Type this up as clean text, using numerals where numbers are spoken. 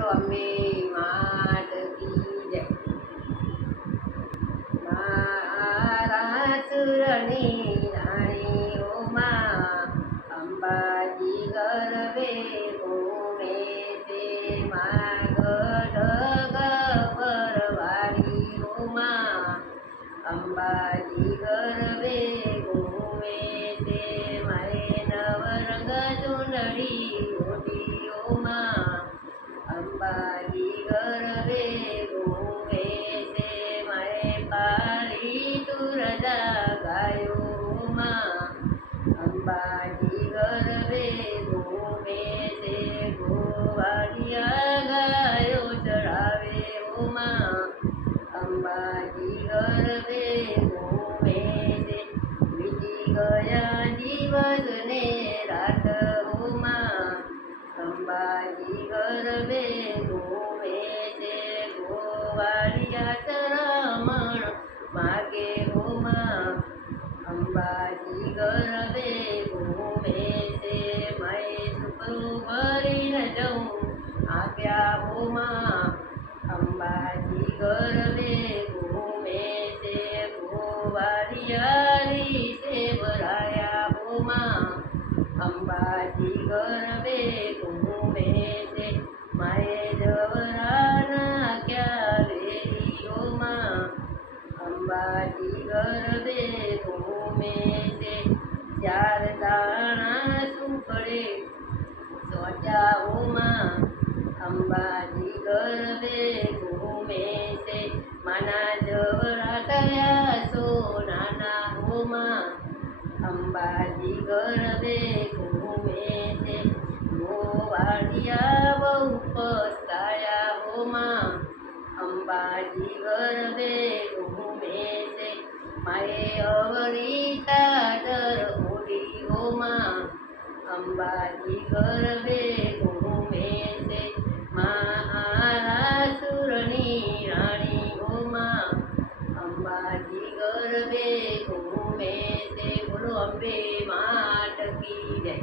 બોલો અંબે માત કી જય। મારા સુરની રાણી ઉમા અંબાજી ગરબે ઘૂમે છે। મા ગઢ પરવાળી ઉમા અંબાજી ગરબે ઘૂમે છે। મારે નવરંગ ચૂંદડી ઓઢી ઉમા અંબાજી ગરબે ઘૂમે છે। મારે પાળી તુરજા ગાયો ઉમા અંબાજી ગરબે ઘૂમે છે। ગોવાળિયા ગાયો ચડાવે ઉમા અંબાજી ગરબે ઘૂમે છે। વીતી ગયા દિવસને રાત ઉમા અંબાજી ગરબે ઘૂમે છે। ગોવાળિયા ચરમણ માગે ઉમા અંબાજી ગરબે ઘૂમે છે। માએ સુપરું ભરીને જઉં આપ્યા ઉમા અંબાજી ગરબે ઘૂમે છે। ગોવાળિયા રીસે ભરાયા ઉમા અંબાજી ગરબે ઘૂમે છે। માએ જવરાના ક્યાં વેરી ઉમા અંબાજી ગરબે ઘૂમે છે। ચાર દાણા સુપડે સોચ્યા ઉમા અંબાજી ગરબે ઘૂમે છે। માના જવરા થયા સોનાના ઉમા અંબાજી ગરબે ઘૂમે છે। ગોવાળિયા બહુ પસ્તાયા ઉમા અંબાજી ગરબે ઘૂમે છે। માએ અવળી ચાદર ઓઢી ઉમા અંબાજી ગરબે ઘૂમે છે। મારા સુરની રાણી ઉમા અંબાજી ગરબે ઘૂમે છે। બોલો અંબે માત કી જય।